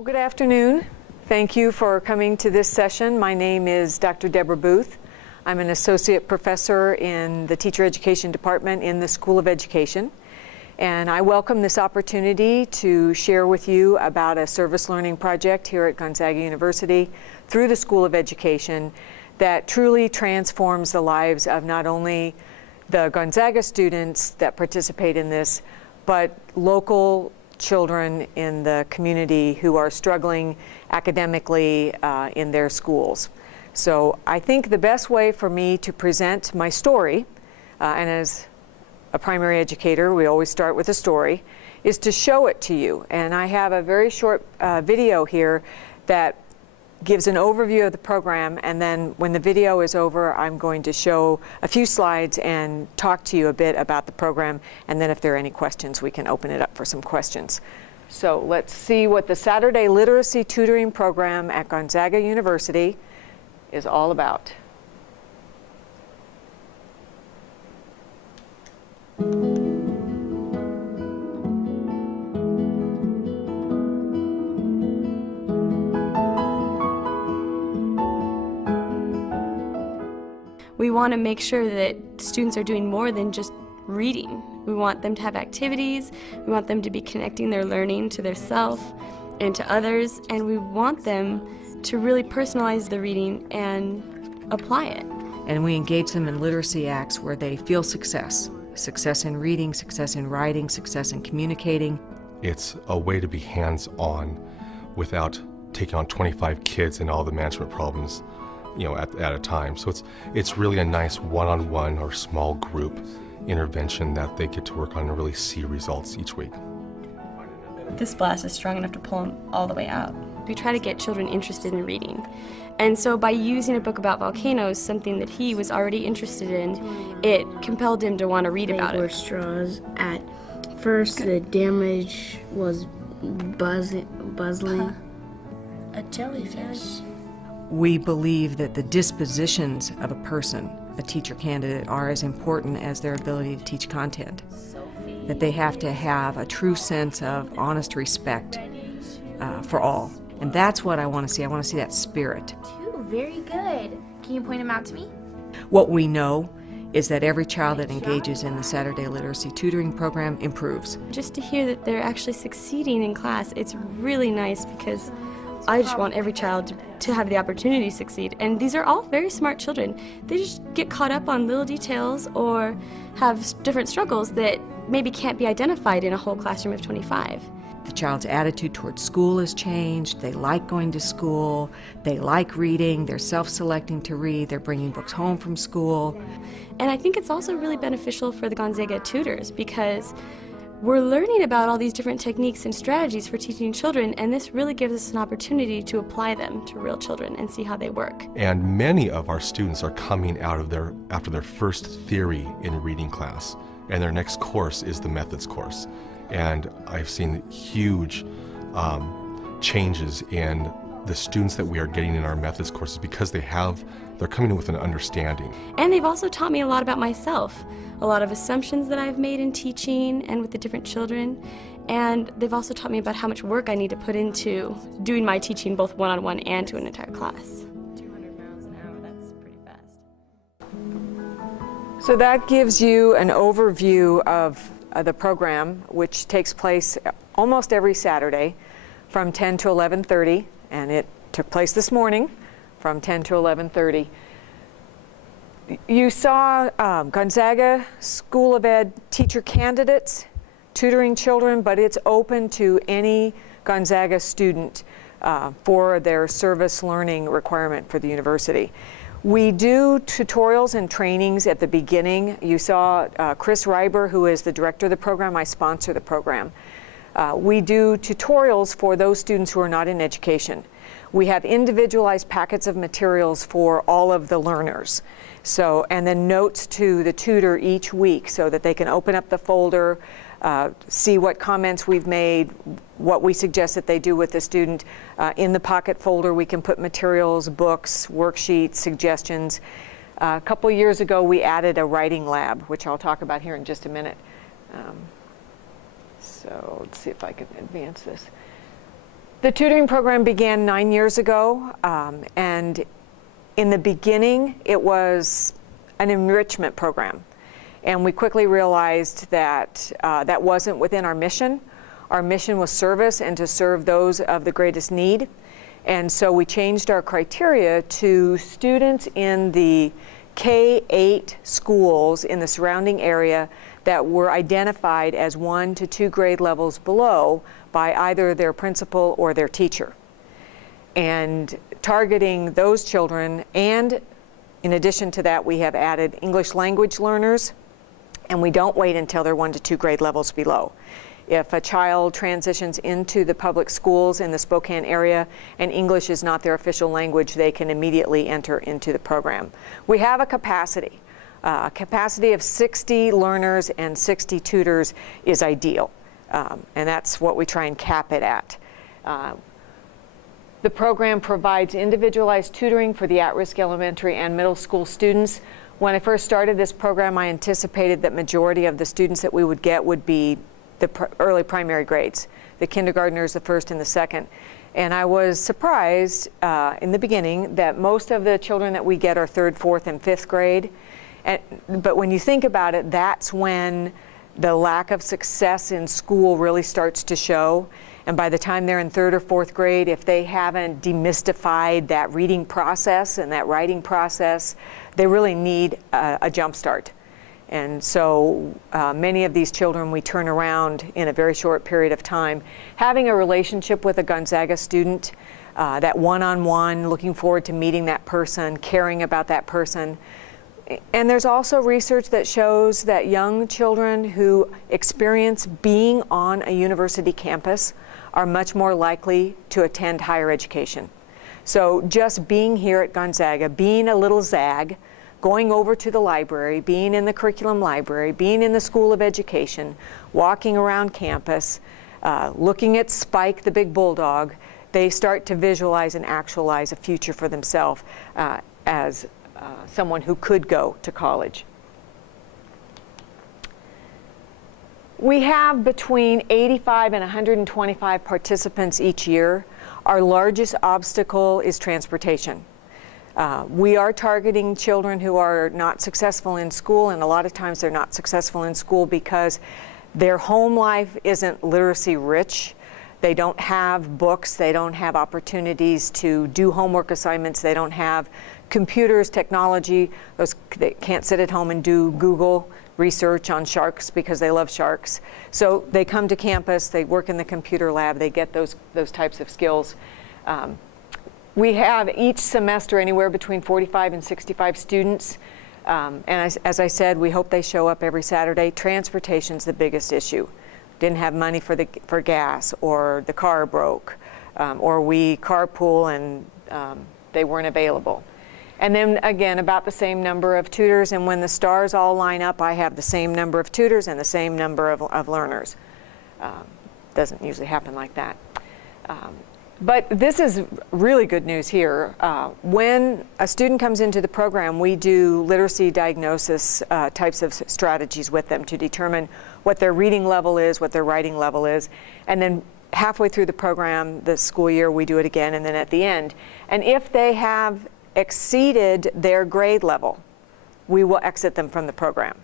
Well, good afternoon. Thank you for coming to this session. My name is Dr. Deborah Booth. I'm an associate professor in the Teacher Education Department in the School of Education. And I welcome this opportunity to share with you about a service learning project here at Gonzaga University through the School of Education that truly transforms the lives of not only the Gonzaga students that participate in this, but local children in the community who are struggling academically in their schools. So I think the best way for me to present my story, and as a primary educator, we always start with a story, is to show it to you. And I have a very short video here that gives an overview of the program, and then when the video is over, I'm going to show a few slides and talk to you a bit about the program, and then if there are any questions, we can open it up for some questions. So let's see what the Saturday Literacy Tutoring Program at Gonzaga University is all about. We want to make sure that students are doing more than just reading. We want them to have activities, we want them to be connecting their learning to their self and to others, and we want them to really personalize the reading and apply it. And we engage them in literacy acts where they feel success. Success in reading, success in writing, success in communicating. It's a way to be hands-on without taking on 25 kids and all the management problems, you know, at a time. So it's really a nice one-on-one or small group intervention that they get to work on and really see results each week. This blast is strong enough to pull them all the way out. We try to get children interested in reading. And so by using a book about volcanoes, something that he was already interested in, it compelled him to want to read about it. They were straws. At first, the damage was buzzing. A jellyfish. We believe that the dispositions of a person, a teacher candidate, are as important as their ability to teach content. That they have to have a true sense of honest respect for all. And that's what I want to see. I want to see that spirit. Very good. Can you point them out to me? What we know is that every child that engages in the Saturday Literacy Tutoring Program improves. Just to hear that they're actually succeeding in class, it's really nice because I just want every child to have the opportunity to succeed. And these are all very smart children. They just get caught up on little details or have different struggles that maybe can't be identified in a whole classroom of 25. The child's attitude towards school has changed. They like going to school. They like reading. They're self-selecting to read. They're bringing books home from school. And I think it's also really beneficial for the Gonzaga tutors because we're learning about all these different techniques and strategies for teaching children, and this really gives us an opportunity to apply them to real children and see how they work. And many of our students are coming out of after their first theory in reading class, and their next course is the methods course. And I've seen huge changes in the students that we are getting in our methods courses because they're coming in with an understanding. And they've also taught me a lot about myself, a lot of assumptions that I've made in teaching and with the different children. And they've also taught me about how much work I need to put into doing my teaching both one-on-one and to an entire class. 200 miles an hour, that's pretty fast. So that gives you an overview of the program, which takes place almost every Saturday from 10 to 11:30, and it took place this morning from 10 to 11:30. You saw Gonzaga School of Ed teacher candidates tutoring children, but it's open to any Gonzaga student for their service learning requirement for the university. We do tutorials and trainings at the beginning. You saw Chris Reiber, who is the director of the program. I sponsor the program. We do tutorials for those students who are not in education. We have individualized packets of materials for all of the learners. So, and then notes to the tutor each week so that they can open up the folder, see what comments we've made, what we suggest that they do with the student. In the pocket folder, we can put materials, books, worksheets, suggestions. A couple years ago, we added a writing lab, which I'll talk about here in just a minute. So let's see if I can advance this. The tutoring program began 9 years ago, and in the beginning it was an enrichment program. And we quickly realized that that wasn't within our mission. Our mission was service and to serve those of the greatest need. And so we changed our criteria to students in the K-8 schools in the surrounding area that were identified as 1 to 2 grade levels below by either their principal or their teacher. And targeting those children, and in addition to that, we have added English language learners, and we don't wait until they're 1 to 2 grade levels below. If a child transitions into the public schools in the Spokane area and English is not their official language, they can immediately enter into the program. We have a capacity. A capacity of 60 learners and 60 tutors is ideal, and that's what we try and cap it at. The program provides individualized tutoring for the at-risk elementary and middle school students. When I first started this program, I anticipated that majority of the students that we would get would be the early primary grades, the kindergartners, the first and the second. And I was surprised in the beginning that most of the children that we get are 3rd, 4th, and 5th grade. But when you think about it, that's when the lack of success in school really starts to show. And by the time they're in 3rd or 4th grade, if they haven't demystified that reading process and that writing process, they really need a jump start. And so many of these children we turn around in a very short period of time. Having a relationship with a Gonzaga student, that one-on-one, looking forward to meeting that person, caring about that person. And there's also research that shows that young children who experience being on a university campus are much more likely to attend higher education. So just being here at Gonzaga, being a little zag, going over to the library, being in the curriculum library, being in the School of Education, walking around campus, looking at Spike the big bulldog, they start to visualize and actualize a future for themselves as someone who could go to college. We have between 85 and 125 participants each year. Our largest obstacle is transportation. We are targeting children who are not successful in school, and a lot of times they're not successful in school because their home life isn't literacy rich. They don't have books, they don't have opportunities to do homework assignments, they don't have computers, technology. They can't sit at home and do Google research on sharks because they love sharks. So they come to campus, they work in the computer lab, they get those types of skills. We have each semester anywhere between 45 and 65 students. And as I said, we hope they show up every Saturday. Transportation's the biggest issue. Didn't have money for gas, or the car broke, or we carpool and they weren't available. And then again, about the same number of tutors, and when the stars all line up, I have the same number of tutors and the same number of learners. Doesn't usually happen like that. But this is really good news here. When a student comes into the program, we do literacy diagnosis types of strategies with them to determine what their reading level is, what their writing level is, and then halfway through the program, the school year, we do it again, and then at the end. And if they have exceeded their grade level, we will exit them from the program.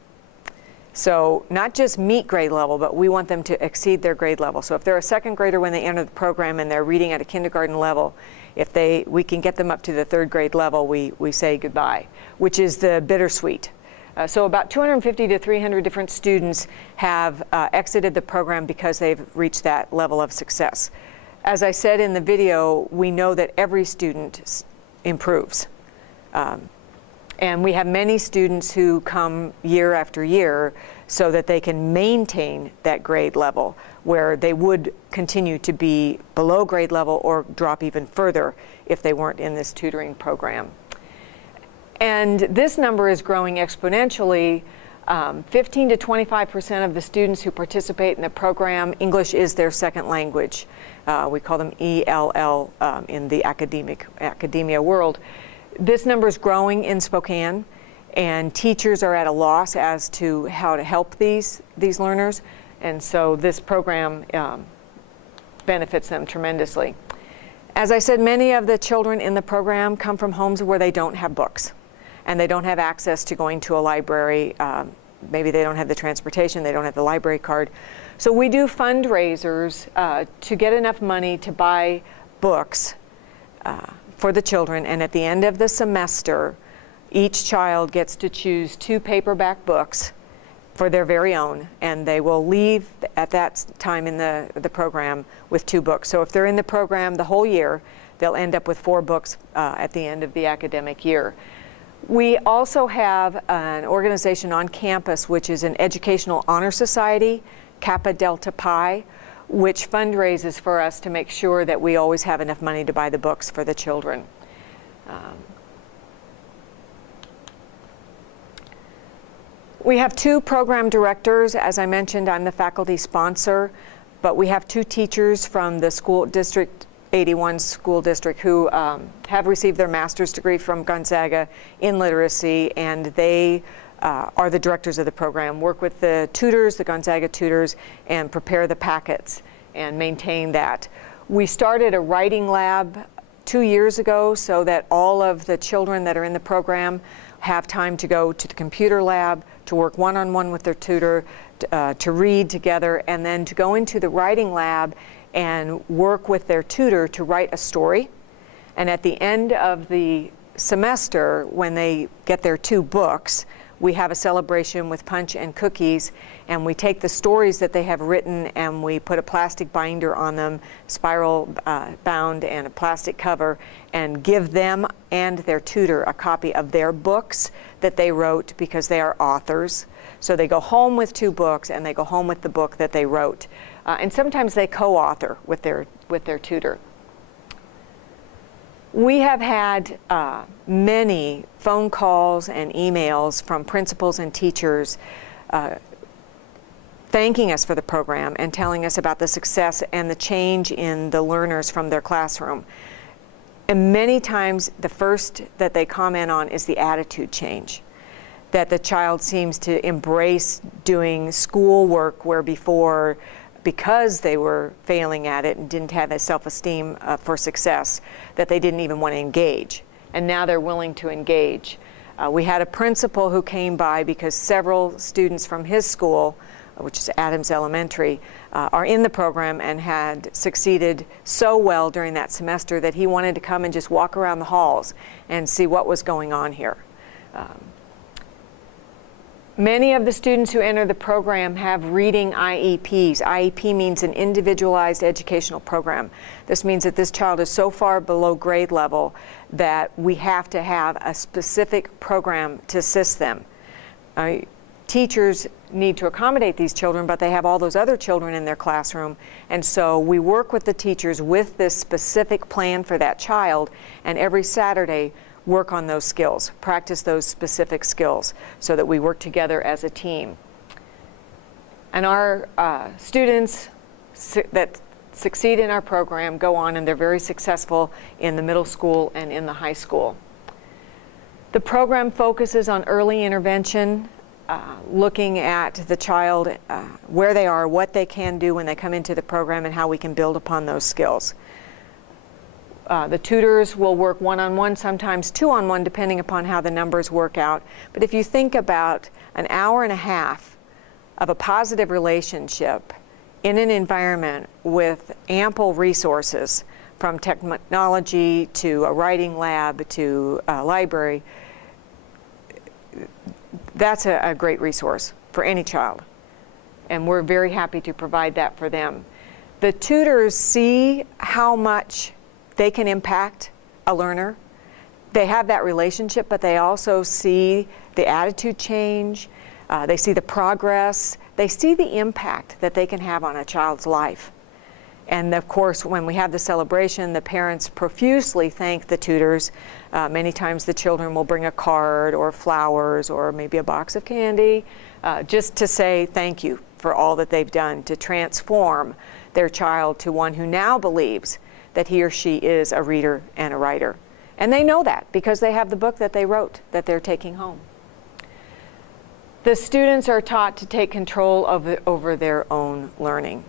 So not just meet grade level, but we want them to exceed their grade level. So if they're a second grader when they enter the program and they're reading at a kindergarten level, if we can get them up to the 3rd grade level, we say goodbye, which is the bittersweet. So about 250 to 300 different students have exited the program because they've reached that level of success. As I said in the video, we know that every student improves. And we have many students who come year after year so that they can maintain that grade level where they would continue to be below grade level or drop even further if they weren't in this tutoring program. And this number is growing exponentially. 15 to 25% of the students who participate in the program, English is their second language. We call them ELL in the academia world. This number is growing in Spokane, and teachers are at a loss as to how to help these learners, and so this program benefits them tremendously. As I said, many of the children in the program come from homes where they don't have books and they don't have access to going to a library. Maybe they don't have the transportation, they don't have the library card. So we do fundraisers to get enough money to buy books for the children, and at the end of the semester, each child gets to choose 2 paperback books for their very own, and they will leave at that time in the program with 2 books. So if they're in the program the whole year, they'll end up with 4 books at the end of the academic year. We also have an organization on campus which is an Educational Honor Society, Kappa Delta Pi, which fundraises for us to make sure that we always have enough money to buy the books for the children. We have 2 program directors. As I mentioned, I'm the faculty sponsor, but we have 2 teachers from the school district, 81 school district, who have received their master's degree from Gonzaga in literacy, and they are the directors of the program, work with the tutors, the Gonzaga tutors, and prepare the packets and maintain that. We started a writing lab 2 years ago so that all of the children that are in the program have time to go to the computer lab, to work one-on-one with their tutor, to read together, and then to go into the writing lab and work with their tutor to write a story. And at the end of the semester, when they get their 2 books, we have a celebration with punch and cookies, and we take the stories that they have written and we put a plastic binder on them, spiral bound, and a plastic cover, and give them and their tutor a copy of their books that they wrote, because they are authors. So they go home with 2 books, and they go home with the book that they wrote. And sometimes they co-author with their tutor. We have had many phone calls and emails from principals and teachers thanking us for the program and telling us about the success and the change in the learners from their classroom. And many times the first that they comment on is the attitude change, that the child seems to embrace doing schoolwork where before, because they were failing at it and didn't have a self-esteem for success, that they didn't even want to engage. And now they're willing to engage. We had a principal who came by because several students from his school, which is Adams Elementary, are in the program and had succeeded so well during that semester that he wanted to come and just walk around the halls and see what was going on here. Many of the students who enter the program have reading IEPs. IEP means an individualized educational program. This means that this child is so far below grade level that we have to have a specific program to assist them. Teachers need to accommodate these children, but they have all those other children in their classroom, and so we work with the teachers with this specific plan for that child, and every Saturday work on those skills, practice those specific skills so that we work together as a team. And our students that succeed in our program go on and they're very successful in the middle school and in the high school. The program focuses on early intervention, looking at the child, where they are, what they can do when they come into the program, and how we can build upon those skills. The tutors will work one-on-one, sometimes 2-on-1, depending upon how the numbers work out. But if you think about an hour and a half of a positive relationship in an environment with ample resources, from technology to a writing lab to a library, that's a great resource for any child. And we're very happy to provide that for them. The tutors see how much they can impact a learner. They have that relationship, but they also see the attitude change. They see the progress. They see the impact that they can have on a child's life. And of course, when we have the celebration, the parents profusely thank the tutors. Many times the children will bring a card or flowers or maybe a box of candy, just to say thank you for all that they've done to transform their child to one who now believes that he or she is a reader and a writer. And they know that because they have the book that they wrote that they're taking home. The students are taught to take control over their own learning.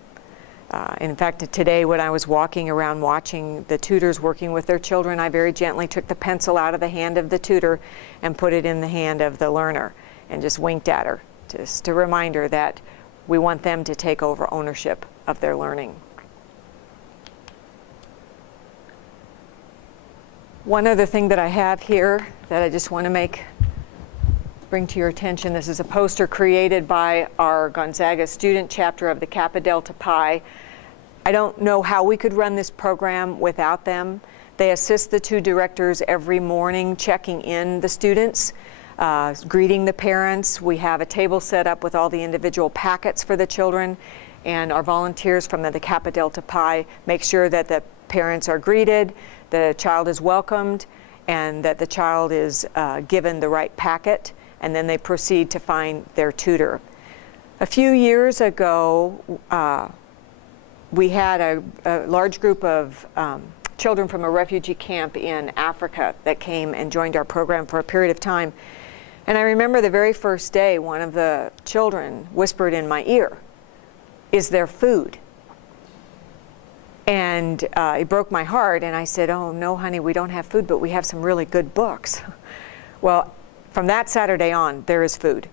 In fact, today when I was walking around watching the tutors working with their children, I very gently took the pencil out of the hand of the tutor and put it in the hand of the learner and just winked at her. Just a reminder that we want them to take over ownership of their learning. One other thing that I have here that I just want to bring to your attention, this is a poster created by our Gonzaga student chapter of the Kappa Delta Pi. I don't know how we could run this program without them. They assist the two directors every morning, checking in the students, greeting the parents. We have a table set up with all the individual packets for the children, and our volunteers from the Kappa Delta Pi make sure that the parents are greeted, the child is welcomed, and that the child is given the right packet, and then they proceed to find their tutor. A few years ago, we had a large group of children from a refugee camp in Africa that came and joined our program for a period of time. And I remember the very first day, one of the children whispered in my ear, "Is there food?" And it broke my heart, and I said, "Oh, no, honey, we don't have food, but we have some really good books." Well, from that Saturday on, there is food.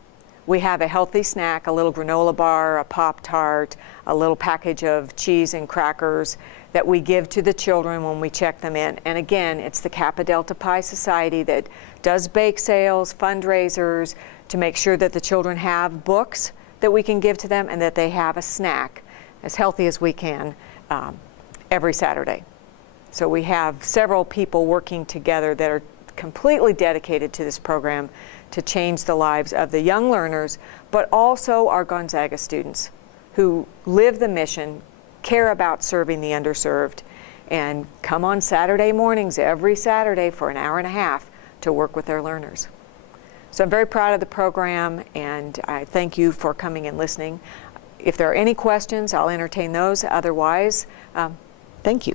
We have a healthy snack, a little granola bar, a Pop-Tart, a little package of cheese and crackers that we give to the children when we check them in. And again, it's the Kappa Delta Pi Society that does bake sales, fundraisers, to make sure that the children have books that we can give to them and that they have a snack as healthy as we can every Saturday. So we have several people working together that are completely dedicated to this program to change the lives of the young learners, but also our Gonzaga students who live the mission, care about serving the underserved, and come on Saturday mornings every Saturday for an hour and a half to work with their learners. So I'm very proud of the program, and I thank you for coming and listening. If there are any questions, I'll entertain those. Otherwise, thank you.